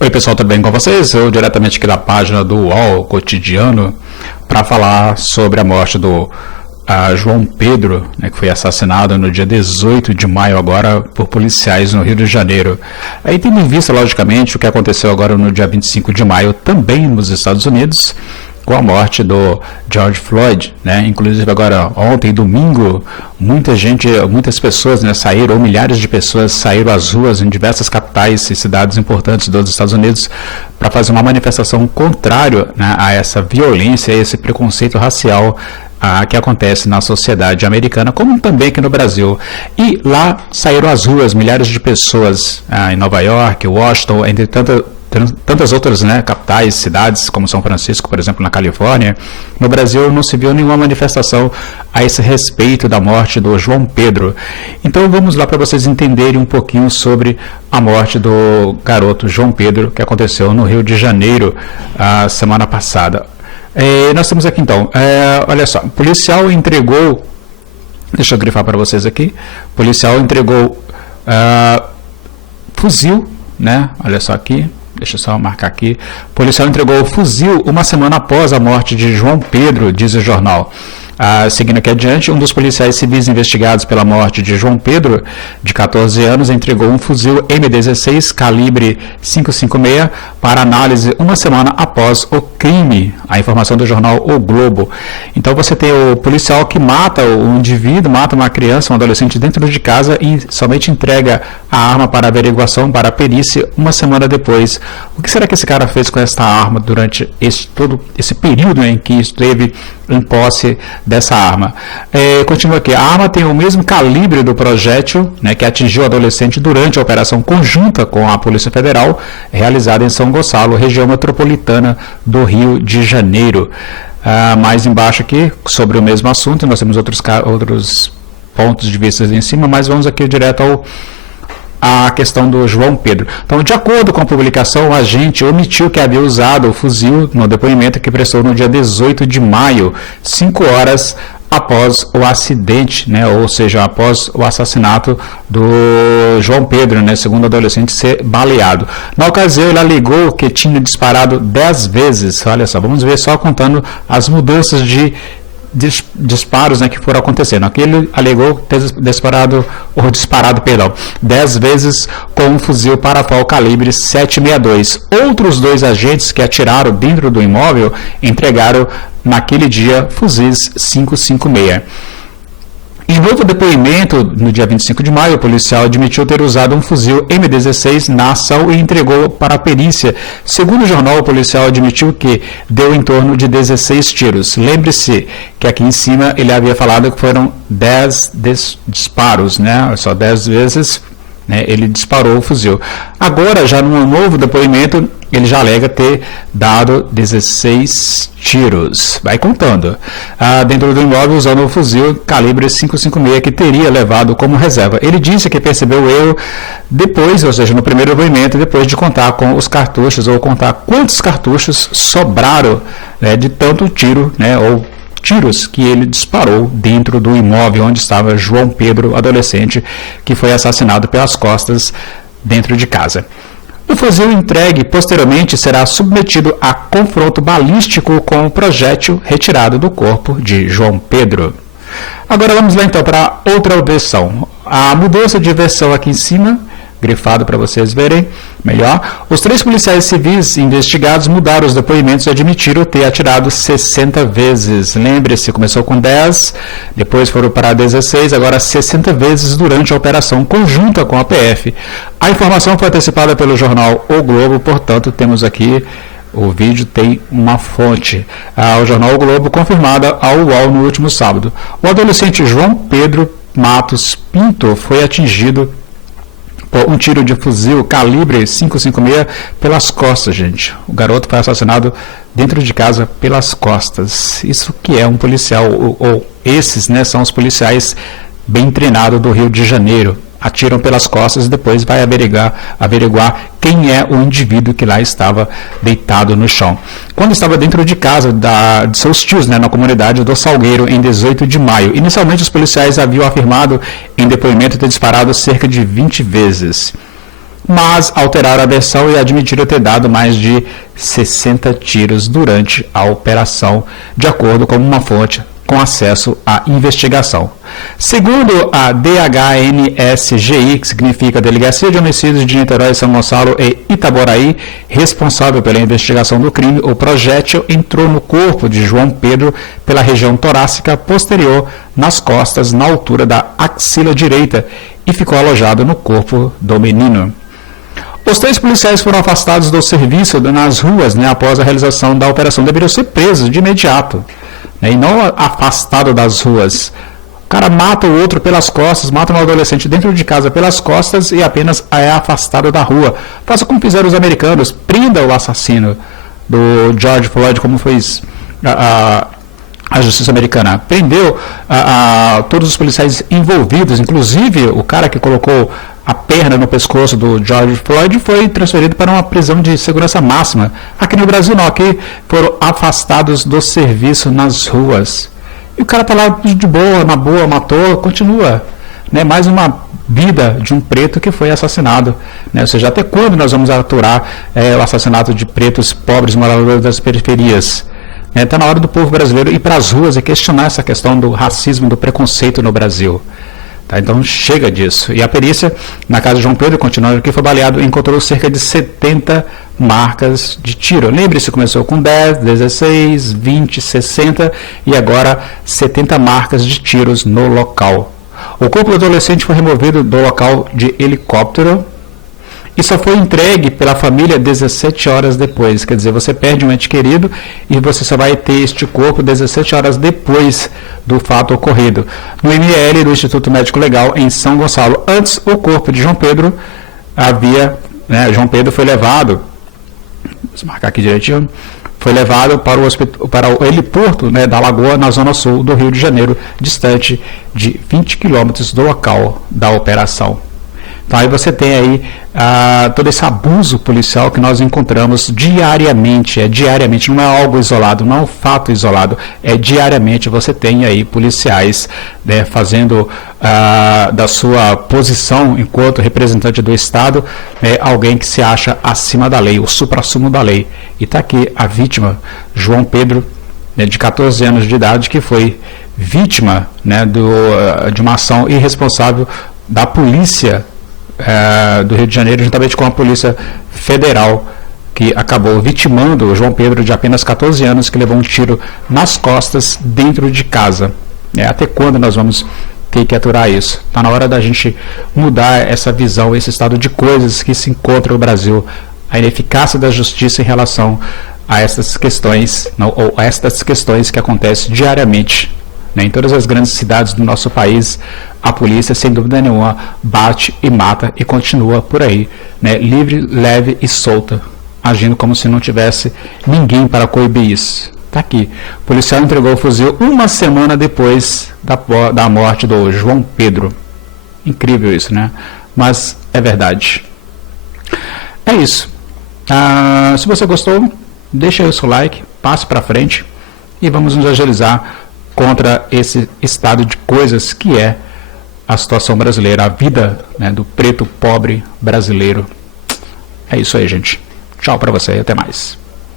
Oi pessoal, tudo bem com vocês? Eu diretamente aqui da página do UOL Cotidiano para falar sobre a morte do João Pedro, né, que foi assassinado no dia 18 de maio agora por policiais no Rio de Janeiro. Aí tendo em vista, logicamente, o que aconteceu agora no dia 25 de maio também nos Estados Unidos, com a morte do George Floyd, né? Inclusive agora ontem, domingo, muitas pessoas, né, saíram, ou milhares de pessoas saíram às ruas em diversas capitais e cidades importantes dos Estados Unidos para fazer uma manifestação contrária, né, a essa violência, a esse preconceito racial que acontece na sociedade americana, como também aqui no Brasil. E lá saíram às ruas milhares de pessoas em Nova York, Washington, entre tantas outras, né, capitais, cidades, como São Francisco, por exemplo, na Califórnia. No Brasil não se viu nenhuma manifestação a esse respeito da morte do João Pedro. Então vamos lá para vocês entenderem um pouquinho sobre a morte do garoto João Pedro, que aconteceu no Rio de Janeiro a semana passada. Nós temos aqui então, olha só, policial entregou, deixa eu grifar para vocês aqui, policial entregou fuzil, né, olha só aqui, deixa eu só marcar aqui, policial entregou o fuzil uma semana após a morte de João Pedro, diz o jornal. Seguindo aqui adiante, um dos policiais civis investigados pela morte de João Pedro, de 14 anos, entregou um fuzil M16 calibre 5.56 para análise uma semana após o crime. A informação do jornal O Globo. Então você tem o policial que mata um indivíduo, mata uma criança, um adolescente dentro de casa e somente entrega a arma para averiguação, para a perícia, uma semana depois. O que será que esse cara fez com esta arma durante todo esse período em que esteve em posse dessa arma? Continua aqui. A arma tem o mesmo calibre do projétil, né, que atingiu o adolescente durante a operação conjunta com a Polícia Federal, realizada em São Gonçalo, região metropolitana do Rio de Janeiro. Mais embaixo aqui, sobre o mesmo assunto, nós temos outros pontos de vista em cima, mas vamos aqui direto a questão do João Pedro. Então, de acordo com a publicação, o agente omitiu que havia usado o fuzil no depoimento que prestou no dia 18 de maio, 5 horas após o acidente, né, ou seja, após o assassinato do João Pedro, né, segundo o adolescente ser baleado. Na ocasião, ele alegou que tinha disparado 10 vezes. Olha só, vamos ver só contando as mudanças de disparos, né, que foram acontecendo. Aqui ele alegou ter disparado 10 vezes com um fuzil Parafal calibre 7.62. Outros 2 agentes que atiraram dentro do imóvel entregaram naquele dia fuzis 5.56. Em novo depoimento, no dia 25 de maio, o policial admitiu ter usado um fuzil M16 na ação e entregou para a perícia. Segundo o jornal, o policial admitiu que deu em torno de 16 tiros. Lembre-se que aqui em cima ele havia falado que foram 10 disparos, né? Só 10 vezes, né, ele disparou o fuzil. Agora, já no novo depoimento, ele já alega ter dado 16 tiros. Vai contando. Dentro do imóvel, usando o fuzil calibre 5.56 que teria levado como reserva. Ele disse que percebeu o erro depois, ou seja, no primeiro depoimento, depois de contar com os cartuchos, ou contar quantos cartuchos sobraram, né, de tanto tiro, né, ou tiros que ele disparou dentro do imóvel onde estava João Pedro, adolescente, que foi assassinado pelas costas dentro de casa. O fuzil entregue posteriormente será submetido a confronto balístico com o projétil retirado do corpo de João Pedro. Agora vamos lá então para outra versão. A mudança de versão aqui em cima, grifado para vocês verem melhor. Os 3 policiais civis investigados mudaram os depoimentos e admitiram ter atirado 60 vezes. Lembre-se, começou com 10, depois foram para 16, agora 60 vezes durante a operação conjunta com a PF. A informação foi antecipada pelo jornal O Globo, portanto, temos aqui o vídeo, tem uma fonte. O jornal O Globo, confirmada ao UOL no último sábado. O adolescente João Pedro Matos Pinto foi atingido um tiro de fuzil calibre 5.56 pelas costas, gente. O garoto foi assassinado dentro de casa pelas costas. Isso que é um policial, ou esses, né, são os policiais bem treinados do Rio de Janeiro. Atiram pelas costas e depois vai averiguar quem é o indivíduo que lá estava deitado no chão. Quando estava dentro de casa de seus tios, né, na comunidade do Salgueiro, em 18 de maio. Inicialmente, os policiais haviam afirmado em depoimento ter disparado cerca de 20 vezes. mas alteraram a versão e admitiram ter dado mais de 60 tiros durante a operação, de acordo com uma fonte com acesso à investigação. Segundo a DHNSGI, que significa Delegacia de Homicídios de Niterói, São Gonçalo e Itaboraí, responsável pela investigação do crime, o projétil entrou no corpo de João Pedro pela região torácica posterior, nas costas, na altura da axila direita, e ficou alojado no corpo do menino. Os 3 policiais foram afastados do serviço nas ruas, após a realização da operação. Deveriam ser presos de imediato, e não afastado das ruas. O cara mata o outro pelas costas, mata um adolescente dentro de casa pelas costas e apenas é afastado da rua. Faça como fizeram os americanos, prenda o assassino do George Floyd, como fez a justiça americana. Prendeu todos os policiais envolvidos, inclusive o cara que colocou a perna no pescoço do George Floyd foi transferido para uma prisão de segurança máxima. Aqui no Brasil não, aqui foram afastados do serviço nas ruas. E o cara está lá de boa, na boa, matou, continua. Mais uma vida de um preto que foi assassinado. Ou seja, até quando nós vamos aturar o assassinato de pretos pobres moradores das periferias? Está na hora do povo brasileiro ir para as ruas e questionar essa questão do racismo, do preconceito no Brasil. Então chega disso. E a perícia na casa de João Pedro, continuando aqui, foi baleado e encontrou cerca de 70 marcas de tiro. Lembre-se, começou com 10, 16, 20, 60 e agora 70 marcas de tiros no local. O corpo do adolescente foi removido do local de helicóptero e só foi entregue pela família 17 horas depois. Quer dizer, você perde um ente querido e você só vai ter este corpo 17 horas depois do fato ocorrido. No ML do Instituto Médico Legal, em São Gonçalo. Antes, o corpo de João Pedro João Pedro foi levado, vou marcar aqui direitinho, foi levado para o heliporto da Lagoa, na zona sul do Rio de Janeiro, distante de 20 quilômetros do local da operação. Então aí você tem aí todo esse abuso policial que nós encontramos diariamente, não é algo isolado, não é um fato isolado, diariamente você tem aí policiais fazendo da sua posição enquanto representante do Estado alguém que se acha acima da lei, o suprassumo da lei. E está aqui a vítima, João Pedro, de 14 anos de idade, que foi vítima de uma ação irresponsável da polícia do Rio de Janeiro, juntamente com a Polícia Federal, que acabou vitimando o João Pedro, de apenas 14 anos, que levou um tiro nas costas dentro de casa. Até quando nós vamos ter que aturar isso? Está na hora da gente mudar essa visão, esse estado de coisas que se encontra no Brasil, a ineficácia da justiça em relação a essas questões, ou a estas questões que acontecem diariamente. Em todas as grandes cidades do nosso país, a polícia, sem dúvida nenhuma, bate e mata e continua por aí, livre, leve e solta, agindo como se não tivesse ninguém para coibir isso. Está aqui. O policial entregou o fuzil uma semana depois da morte do João Pedro. Incrível isso, Mas é verdade. É isso. Se você gostou, deixa aí o seu like, passe para frente e vamos nos agilizar contra esse estado de coisas que é a situação brasileira, a vida do preto pobre brasileiro. É isso aí, gente. Tchau para você e até mais.